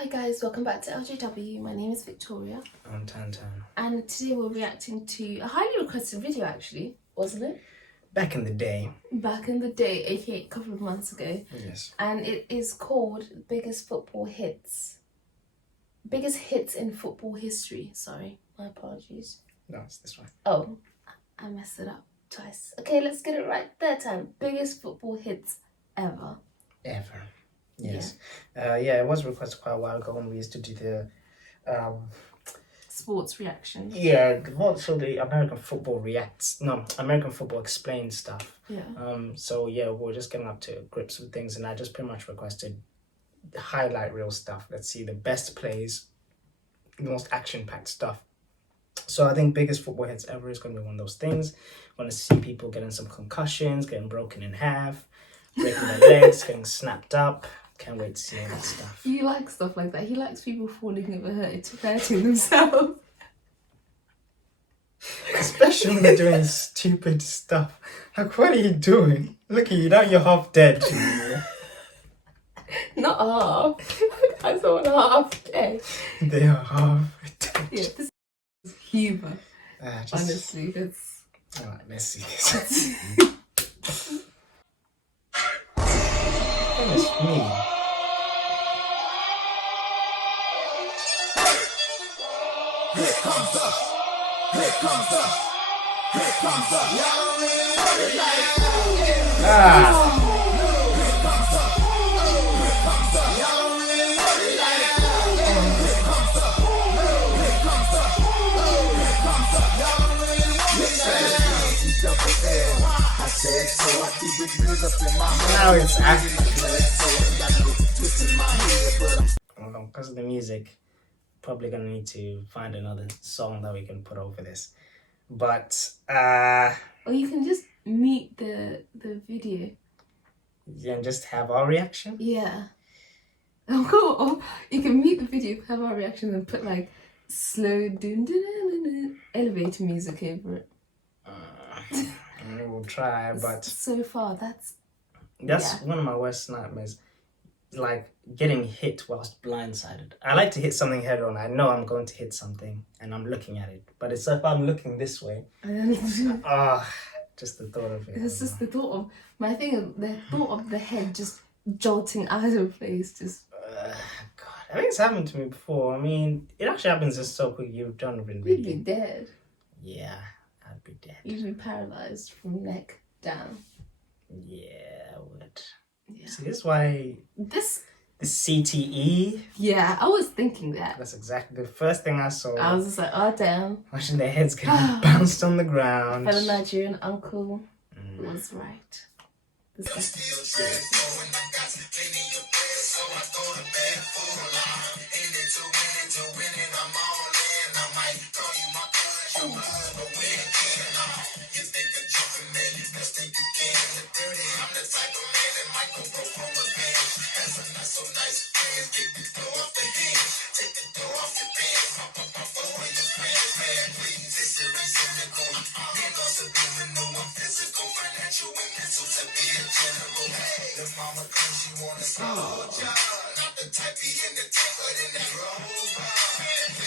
Hi guys, welcome back to L.J.W. My name is Victoria. I'm Tantan. And today we're reacting to a highly requested video actually, wasn't it? Back in the day. Back in the day, aka a couple of months ago. Yes. And it is called Biggest Football Hits. Biggest Hits in Football History. Sorry, my apologies. No, it's this one. Oh, I messed it up twice. Okay, let's get it right third time. Biggest Football Hits ever. Ever. Yes. It was requested quite a while ago when we used to do the sports reaction. Yeah, so the American Football American Football Explained stuff. Yeah. We're just getting up to grips with things, and I just pretty much requested highlight reel stuff. Let's see the best plays, the most action-packed stuff. So I think biggest football hits ever is going to be one of those things. I want to see people getting some concussions, getting broken in half, breaking their legs, getting snapped up. Can't wait to see all that stuff. You like stuff like that. He likes people falling over hurting themselves. Especially when they're doing stupid stuff. Like, what are you doing? Look at you, now you're half dead. Not half. I saw half dead. They are half dead. Yeah, this is humour. Honestly, that's... Alright, let's see this. Goodness me. Here comes the, here comes the, here comes the. Y'all don't really want it like that. Here comes the, here comes the. Y'all don't really want it like that. Here comes the, here comes the, here comes the. Y'all don't really want it like that. I said so, I keep it good up in my head. Now it's actually because of the music. Probably gonna need to find another song that we can put over this, but or you can just mute the video. Yeah, and just have our reaction. Yeah. Or you can mute the video, have our reaction, and put like slow dun dun dun dun elevator music over it. We'll try, but so far that's one of my worst nightmares. Like getting hit whilst blindsided. I like to hit something head on. I know I'm going to hit something and I'm looking at it. But it's if I'm looking this way. Just the thought of it. It's just the thought of my thing is the thought of the head just jolting out of place. Just God, I think it's happened to me before. I mean, it actually happens just so quick. You don't even really. You'd be dead. Yeah, I'd be dead. You'd be paralyzed from neck down. Yeah, I would. Yeah. See, this is why the CTE. Yeah, I was thinking that. That's exactly the first thing I saw. I was just like, oh damn. Watching their heads getting bounced on the ground. Fellow Nigerian uncle was right.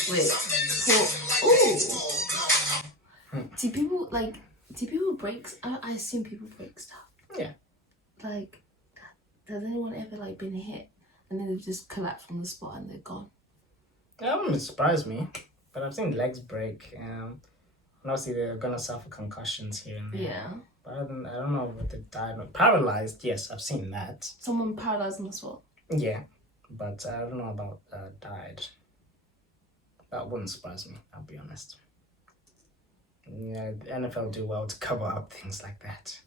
Wait, do people break? I assume people break stuff. Yeah. Like, has anyone ever like been hit and then they've just collapsed on the spot and they're gone? That wouldn't surprise me, but I've seen legs break. And obviously they're gonna suffer concussions here and there. Yeah. But I don't know what they died or paralyzed. Yes, I've seen that. Someone paralyzed on the spot. Yeah, but I don't know about died. That wouldn't surprise me, I'll be honest. Yeah, the NFL do well to cover up things like that.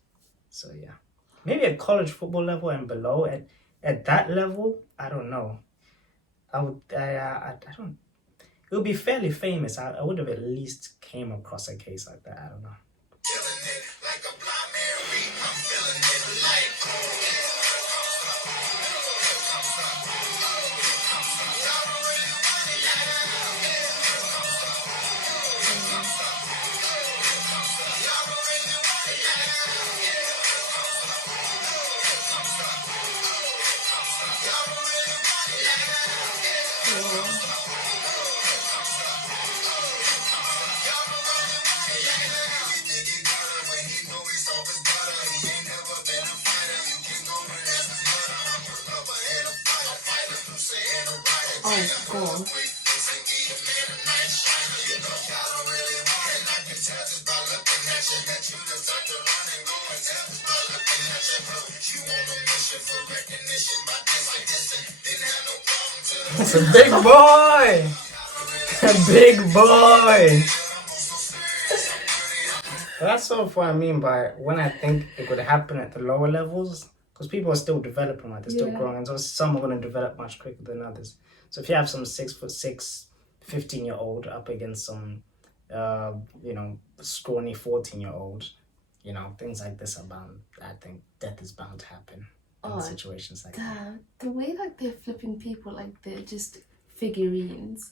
So yeah, maybe at college football level and below, at that level, I don't know. I don't. It would be fairly famous. I would have at least came across a case like that. I don't know. Oh god. It's a big boy! A big boy! That's sort of what I mean by when I think it could happen at the lower levels, because people are still developing, like they're still growing, and so some are going to develop much quicker than others. So if you have some 6'6", 15-year-old up against some, scrawny 14-year-old, things like this are bound. I think death is bound to happen in situations like that. The way like they're flipping people like they're just figurines,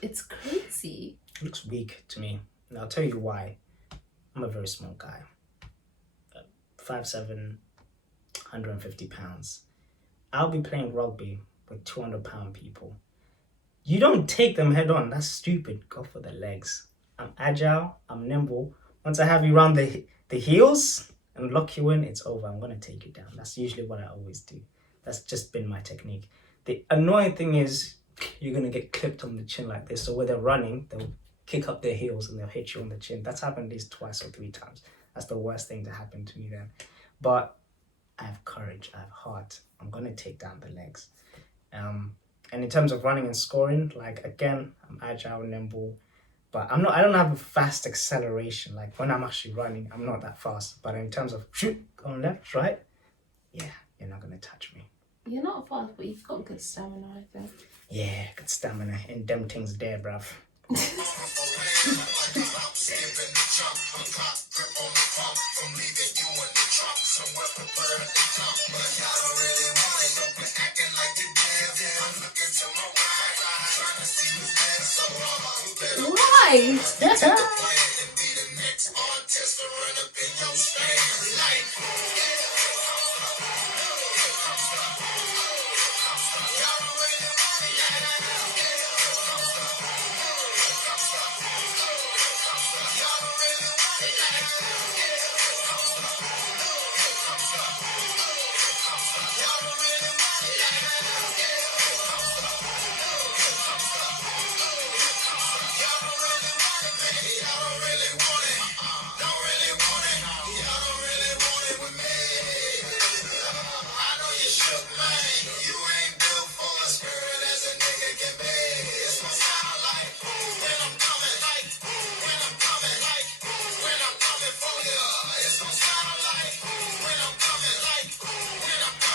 it's crazy. It looks weak to me, and I'll tell you why. I'm a very small guy, 5'7", 150 pounds. I'll be playing rugby with 200-pound people. You don't take them head on. That's stupid. Go for the legs. I'm agile. I'm nimble. Once I have you around the heels and lock you in, it's over. I'm going to take you down. That's usually what I always do. That's just been my technique. The annoying thing is you're going to get clipped on the chin like this. So when they're running, they'll kick up their heels and they'll hit you on the chin. That's happened at least twice or 3 times. That's the worst thing to happen to me then. But I have courage. I have heart. I'm going to take down the legs. And in terms of running and scoring, like, again, I'm agile, nimble, but I don't have a fast acceleration. Like when I'm actually running, I'm not that fast. But in terms of shoot, going left, right, yeah, you're not going to touch me. You're not fast, but you've got good stamina, I think. Yeah, good stamina. And them things there, bruv. Why?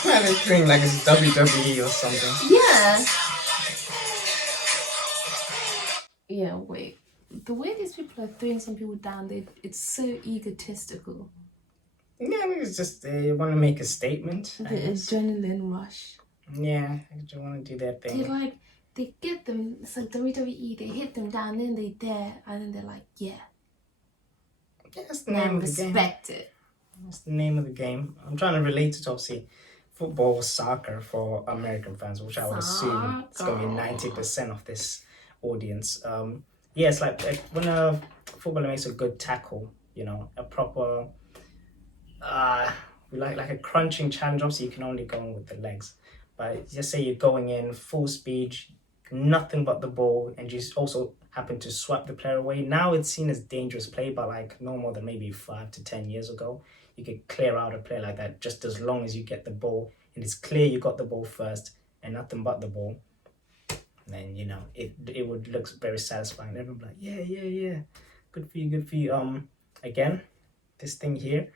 Man, they're doing like it's WWE or something. Yeah. Yeah, wait. The way these people are throwing some people down, it's so egotistical. Yeah, I mean, it's just they want to make a statement. The adrenaline rush. Yeah, they just want to do their thing. They get them, it's like WWE, they hit them down, then they dare, and then they're like, yeah. That's the name of the game. Respect it. That's the name of the game. I'm trying to relate it to, obviously, football, soccer for American fans, which I would assume it's going to be 90% of this audience. Yeah, it's like when a footballer makes a good tackle, a proper, like a crunching challenge. Obviously, you can only go in with the legs. But just say you're going in full speed, nothing but the ball, and you also happen to swipe the player away. Now it's seen as dangerous play, but like no more than maybe 5 to 10 years ago, you could clear out a play like that just as long as you get the ball and it's clear you got the ball first and nothing but the ball. Then it would look very satisfying. Everyone like, yeah, good for you. Again, this thing here,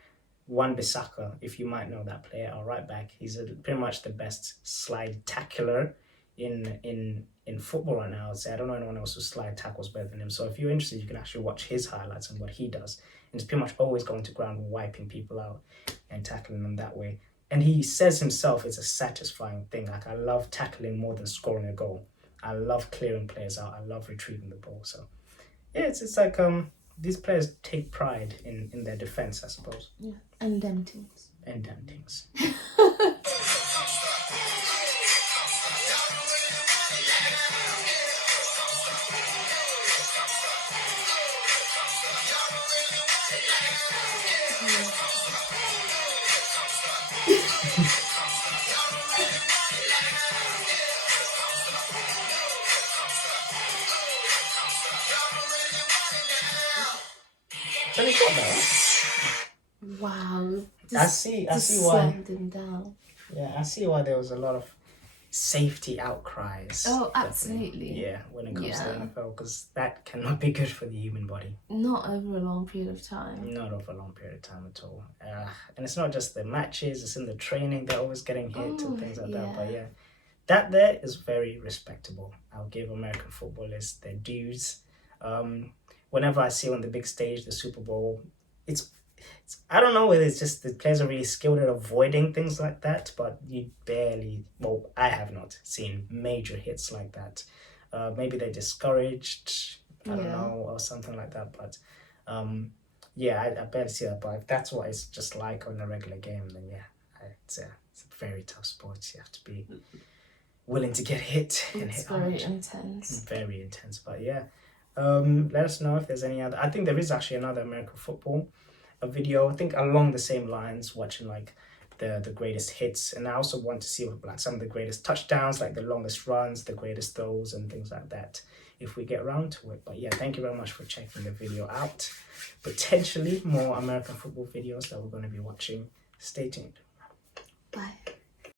Wan-Bissaka, if you might know that player, our right back, he's pretty much the best slide tackler in football right now. I'd say I don't know anyone else who slide tackles better than him. So if you're interested, you can actually watch his highlights and what he does. And he's pretty much always going to ground, wiping people out and tackling them that way. And he says himself it's a satisfying thing. Like, I love tackling more than scoring a goal. I love clearing players out. I love retrieving the ball. So yeah, it's like these players take pride in their defense, I suppose. Yeah, and them things. And them things. Then he got that. Wow. I see Just why. slammed him down. Yeah, I see why there was a lot of safety outcries. Oh, definitely. absolutely. Yeah, when it comes to the Yeah. NFL, because that cannot be good for the human body. Not over a long period of time. Not over a long period of time at all. And it's not just the matches, it's in the training, they're always getting hit and things like that. But yeah, that there is very respectable. I'll give American footballers their dues. Whenever I see on the big stage, the Super Bowl, it's I don't know whether it's just the players are really skilled at avoiding things like that, but you barely, well, I have not seen major hits like that. Maybe they're discouraged, I don't know, or something like that. But yeah, I barely see that. But if that's what it's just like on a regular game, then yeah, it's a very tough sport. You have to be willing to get hit and It's hit very hard. intense. Very intense. But yeah, let us know if there's any other. I think there is actually another American football a video, I think along the same lines, watching like the greatest hits, and I also want to see like some of the greatest touchdowns, like the longest runs, the greatest throws and things like that, if we get around to it. But yeah, thank you very much for checking the video out. Potentially more American football videos that we're going to be watching. Stay tuned. Bye.